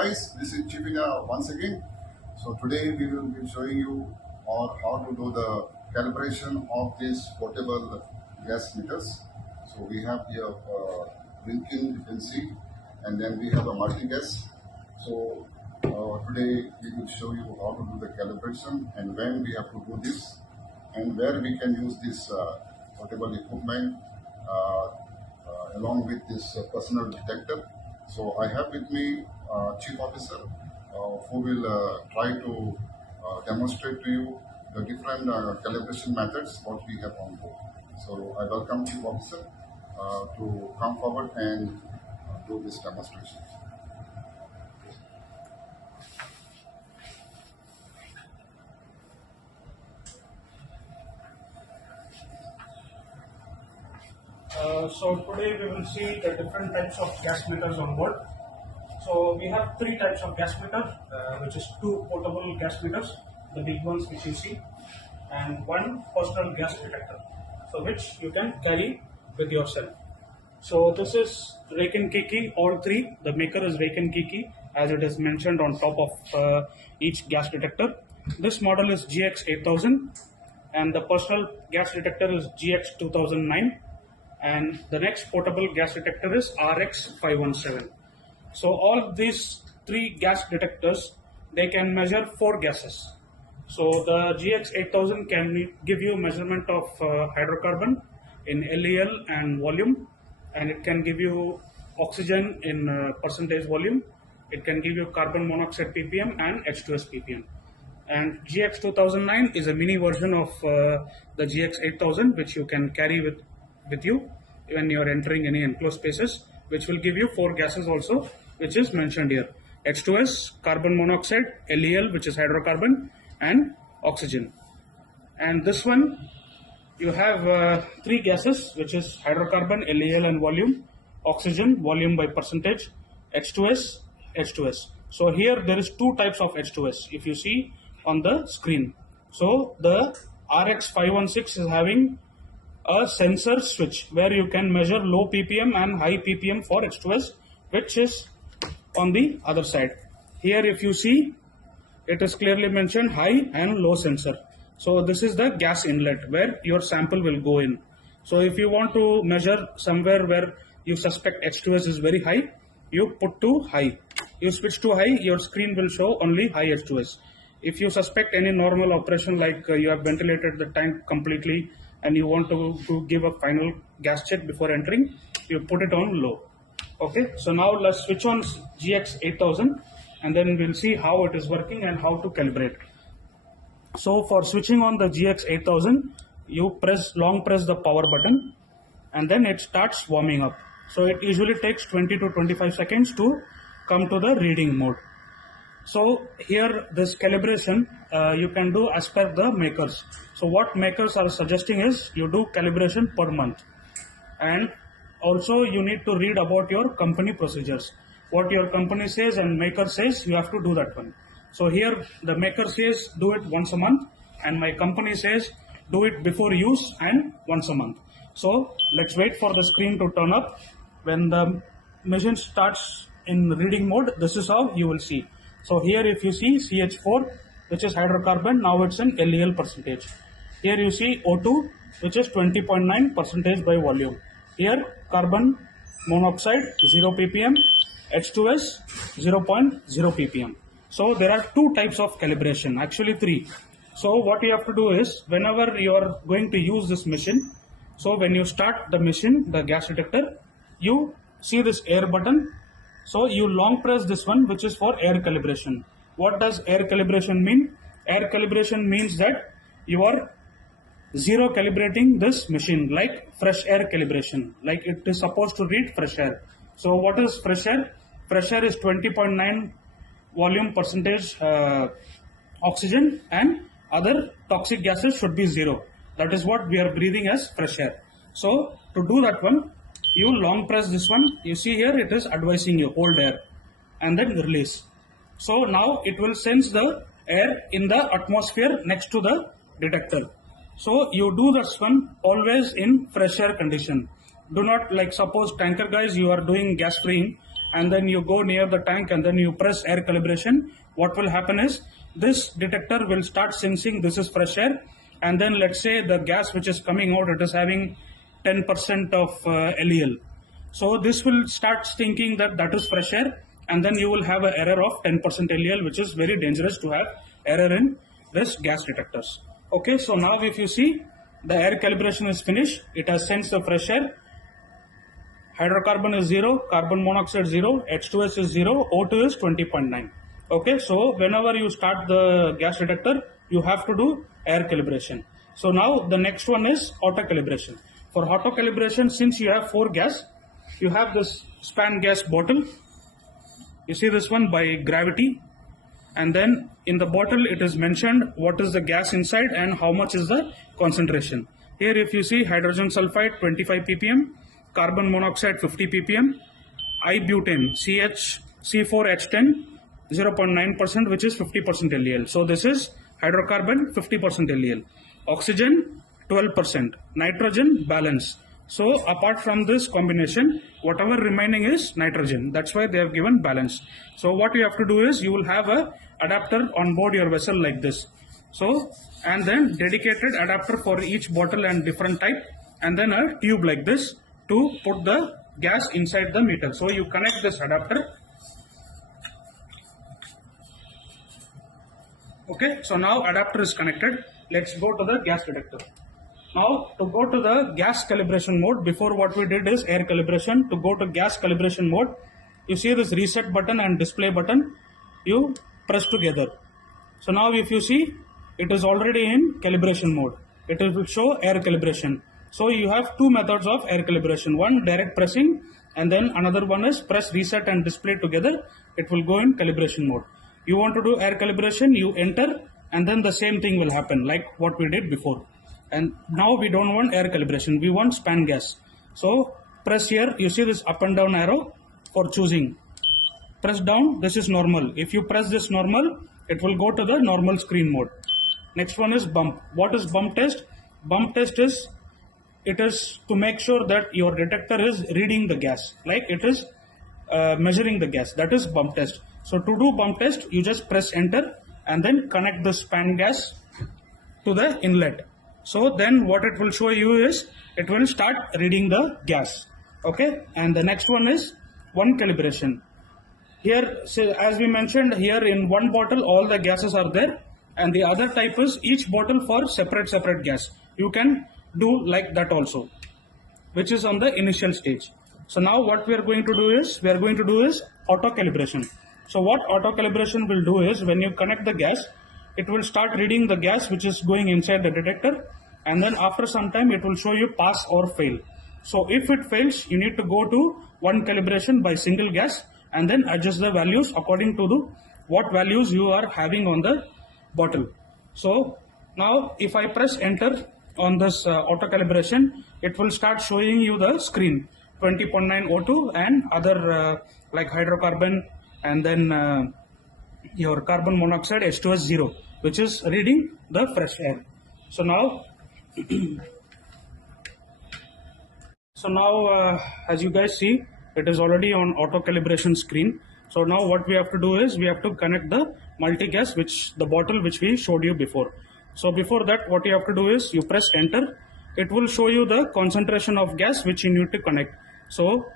Guys, this is Chipina once again. So today we will be showing you how to do the calibration of these portable gas meters. So we have here blinking, you can see, and then we have a multi-gas. So today we will show you how to do the calibration and when we have to do this and where we can use this portable equipment along with this personal detector. So I have with me Chief Officer who will try to demonstrate to you the different calibration methods what we have on board. So I welcome Chief Officer to come forward and do this demonstration. So today we will see the different types of gas meters on board. So we have three types of gas meter, which is two portable gas meters, the big ones which you see, and one personal gas detector, so which you can carry with yourself. So this is Raiken Kiki, all three. The maker is Raiken Kiki, as it is mentioned on top of each gas detector. This model is GX8000, and the personal gas detector is GX2009. And the next portable gas detector is RX517. So all these three gas detectors, they can measure 4 gases. So the GX8000 can give you measurement of hydrocarbon in LEL and volume, and it can give you oxygen in percentage volume. It can give you carbon monoxide ppm and H2S ppm. And GX2009 is a mini version of the GX8000, which you can carry with you when you are entering any enclosed spaces, which will give you 4 gases also, which is mentioned here: H2S, carbon monoxide, LEL, which is hydrocarbon, and oxygen. And this one, you have 3 gases, which is hydrocarbon, LEL, and volume, oxygen, volume by percentage, H2S, H2S. So here there is 2 types of H2S, if you see on the screen. So the RX516 is having a sensor switch where you can measure low ppm and high ppm for H2S, which is on the other side. Here if you see, it is clearly mentioned high and low sensor. So this is the gas inlet where your sample will go in. So if you want to measure somewhere where you suspect H2S is very high, you put to high. You switch to high, your screen will show only high H2S. If you suspect any normal operation, like you have ventilated the tank completely and you want to give a final gas check before entering, you put it on low. Okay, so now let's switch on GX8000 and then we'll see how it is working and how to calibrate. So for switching on the GX8000, you long press the power button and then it starts warming up. So it usually takes 20 to 25 seconds to come to the reading mode. So here this calibration you can do as per the makers. So what makers are suggesting is you do calibration per month, and also you need to read about your company procedures. What your company says and maker says, you have to do that one. So here the maker says do it once a month, and my company says do it before use and once a month. So let's wait for the screen to turn up. When the machine starts in reading mode, this is how you will see. So here if you see CH4, which is hydrocarbon, now it's in LEL percentage. Here you see O2, which is 20.9 percentage by volume. Here carbon monoxide 0 ppm, H2S 0.0 ppm. So there are 2 types of calibration, actually 3. So what you have to do is, whenever you are going to use this machine, so when you start the machine, the gas detector, you see this air button. So you long press this one, which is for air calibration. What does air calibration mean? Air calibration means that you are zero calibrating this machine, like fresh air calibration, like it is supposed to read fresh air. So what is fresh air? Fresh air is 20.9 volume percentage oxygen, and other toxic gases should be 0. That is what we are breathing as fresh air. So to do that one, you long press this one. You see here it is advising you hold air and then release. So now it will sense the air in the atmosphere next to the detector. So you do this one always in fresh air condition. Do not, like suppose tanker guys, you are doing gas freeing and then you go near the tank and then you press air calibration, what will happen is this detector will start sensing this is fresh air, and then let's say the gas which is coming out, it is having 10% of LEL. So this will start thinking that that is fresh air, and then you will have an error of 10% LEL, which is very dangerous to have error in this gas detectors. Okay, so now if you see, the air calibration is finished. It has sensed the fresh air. Hydrocarbon is 0, carbon monoxide 0, H2S is 0, O2 is 20.9. Okay, so whenever you start the gas detector, you have to do air calibration. So now the next one is auto calibration. For auto calibration, since you have 4 gas, you have this span gas bottle. You see this one by gravity, and then in the bottle it is mentioned what is the gas inside and how much is the concentration. Here if you see hydrogen sulfide 25 ppm, carbon monoxide 50 ppm, ibutane C4H10 0.9%, which is 50% LEL. So this is hydrocarbon 50% LEL, oxygen 12%, nitrogen balance. So apart from this combination, whatever remaining is nitrogen. That's why they have given balance. So what you have to do is you will have a adapter on board your vessel like this. So, and then dedicated adapter for each bottle and different type, and then a tube like this to put the gas inside the meter. So you connect this adapter. Okay, so now adapter is connected. Let's go to the gas detector. Now to go to the gas calibration mode, before what we did is air calibration. To go to gas calibration mode, you see this reset button and display button, you press together. So now if you see, it is already in calibration mode. It will show air calibration. So you have 2 methods of air calibration. One direct pressing, and then another one is press reset and display together. It will go in calibration mode. You want to do air calibration, you enter, and then the same thing will happen like what we did before. And now we don't want air calibration, we want span gas. So press here, you see this up and down arrow for choosing. Press down, this is normal. If you press this normal, it will go to the normal screen mode. Next one is bump. What is bump test? Bump test is, it is to make sure that your detector is reading the gas, like it is measuring the gas. That is bump test. So to do bump test, you just press enter and then connect the span gas to the inlet. So then what it will show you is, it will start reading the gas. Okay, and the next one is one calibration. Here, so as we mentioned, here in one bottle all the gases are there, and the other type is each bottle for separate gas. You can do like that also, which is on the initial stage. So now what we are going to do is, auto calibration. So what auto calibration will do is, when you connect the gas, it will start reading the gas which is going inside the detector, and then after some time it will show you pass or fail. So if it fails, you need to go to one calibration by single gas and then adjust the values according to what values you are having on the bottle. So now if I press enter on this auto calibration, it will start showing you the screen 20.9 O2 and other like hydrocarbon, and then your carbon monoxide H2S 0, which is reading the fresh air. So now as you guys see, it is already on auto calibration screen. So now what we have to do is, we have to connect the multi-gas, which the bottle which we showed you before. So before that, what you have to do is, you press enter. It will show you the concentration of gas which you need to connect. So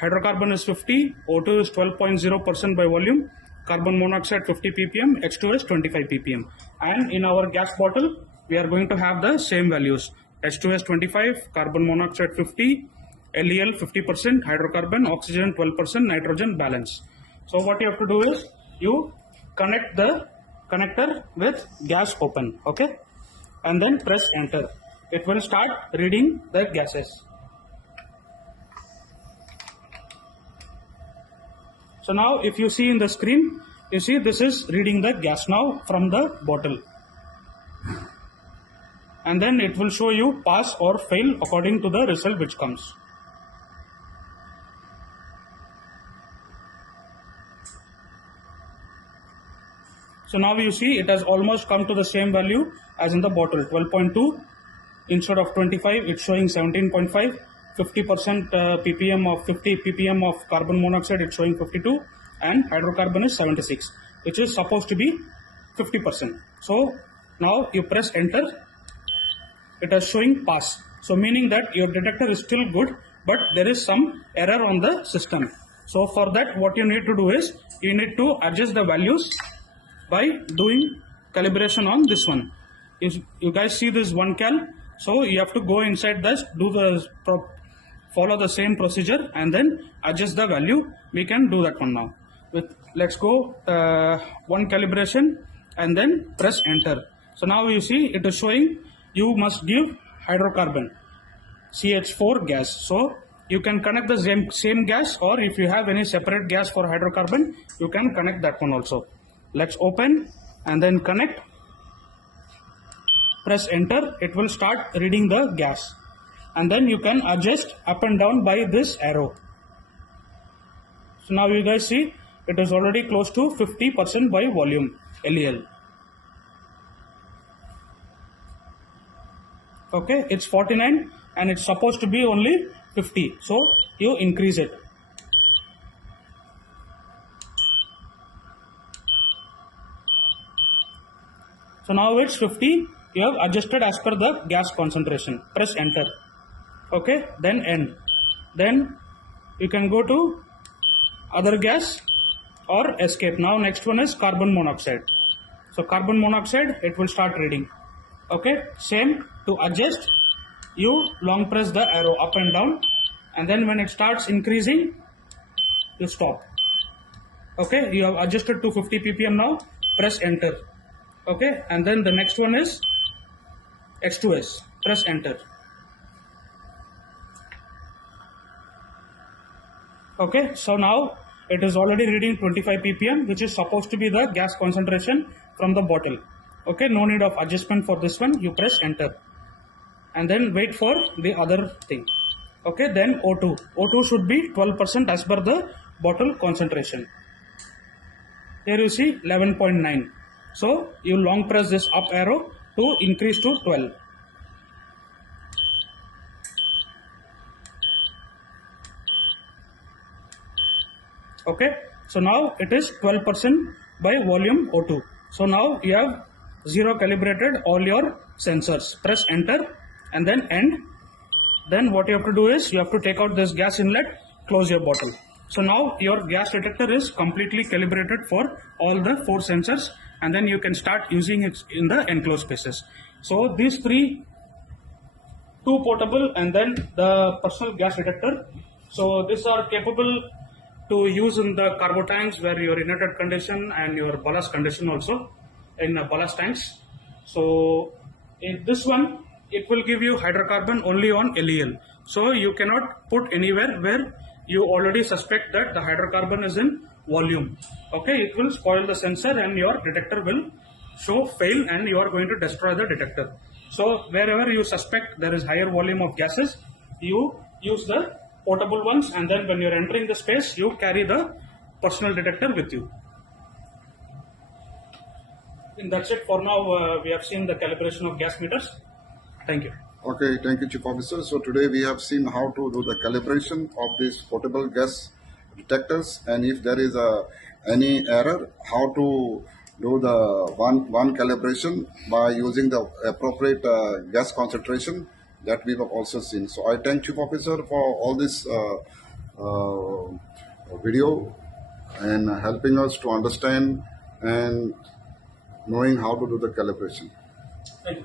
hydrocarbon is 50, O2 is 12.0% by volume, carbon monoxide 50 ppm, H2 is 25 ppm. And in our gas bottle, we are going to have the same values. H2 is 25, carbon monoxide 50, LEL 50%, hydrocarbon, oxygen 12%, nitrogen balance. So what you have to do is, you connect the connector with gas open, okay? And then press enter. It will start reading the gases. So now if you see in the screen, you see this is reading the gas now from the bottle. And then it will show you pass or fail according to the result which comes. So now you see it has almost come to the same value as in the bottle, 12.2. Instead of 25, it's showing 17.5. 50% ppm of 50 ppm of carbon monoxide, it's showing 52, and hydrocarbon is 76, which is supposed to be 50%. So now you press enter, it is showing pass. So meaning that your detector is still good, but there is some error on the system. So for that, what you need to do is you need to adjust the values by doing calibration on this one. You guys see this one cal, so you have to go inside this, follow the same procedure and then adjust the value. We can do that one now. Let's go one calibration and then press enter. So now you see it is showing you must give hydrocarbon CH4 gas. So you can connect the same gas, or if you have any separate gas for hydrocarbon, you can connect that one also. Let's open and then connect. Press enter, it will start reading the gas, and then you can adjust up and down by this arrow. So now you guys see it is already close to 50% by volume LEL. Okay, it's 49 and it's supposed to be only 50, so you increase it. So now it's 50, you have adjusted as per the gas concentration. Press enter. Okay, then end. Then you can go to other gas or escape. Now next one is carbon monoxide. So carbon monoxide, it will start reading. Okay, same. To adjust, you long press the arrow up and down, and then when it starts increasing, you stop. Okay, you have adjusted to 50 ppm now. Press enter. Okay, and then the next one is X2S. Press enter. Okay, so now it is already reading 25 ppm, which is supposed to be the gas concentration from the bottle. Okay, no need of adjustment for this one. You press enter and then wait for the other thing. Okay, then O2. O2 should be 12% as per the bottle concentration. Here you see 11.9. So you long press this up arrow to increase to 12. Okay, so now it is 12% by volume O2. So now you have zero calibrated all your sensors. Press enter and then end. Then what you have to do is you have to take out this gas inlet, close your bottle. So now your gas detector is completely calibrated for all the 4 sensors, and then you can start using it in the enclosed spaces. So these 2 portable and then the personal gas detector. So these are capable to use in the cargo tanks where your inverted condition and your ballast condition also in ballast tanks. So in this one, it will give you hydrocarbon only on LEL. So you cannot put anywhere where you already suspect that the hydrocarbon is in volume. Okay, it will spoil the sensor and your detector will show fail and you are going to destroy the detector. So wherever you suspect there is higher volume of gases, you use the portable ones, and then when you are entering the space, you carry the personal detector with you. And that's it for now. We have seen the calibration of gas meters. Thank you. Okay, thank you, Chief Officer. So today we have seen how to do the calibration of these portable gas detectors, and if there is any error, how to do the one calibration by using the appropriate gas concentration that we have also seen. So I thank Chief Officer for all this video and helping us to understand and knowing how to do the calibration. Thank you.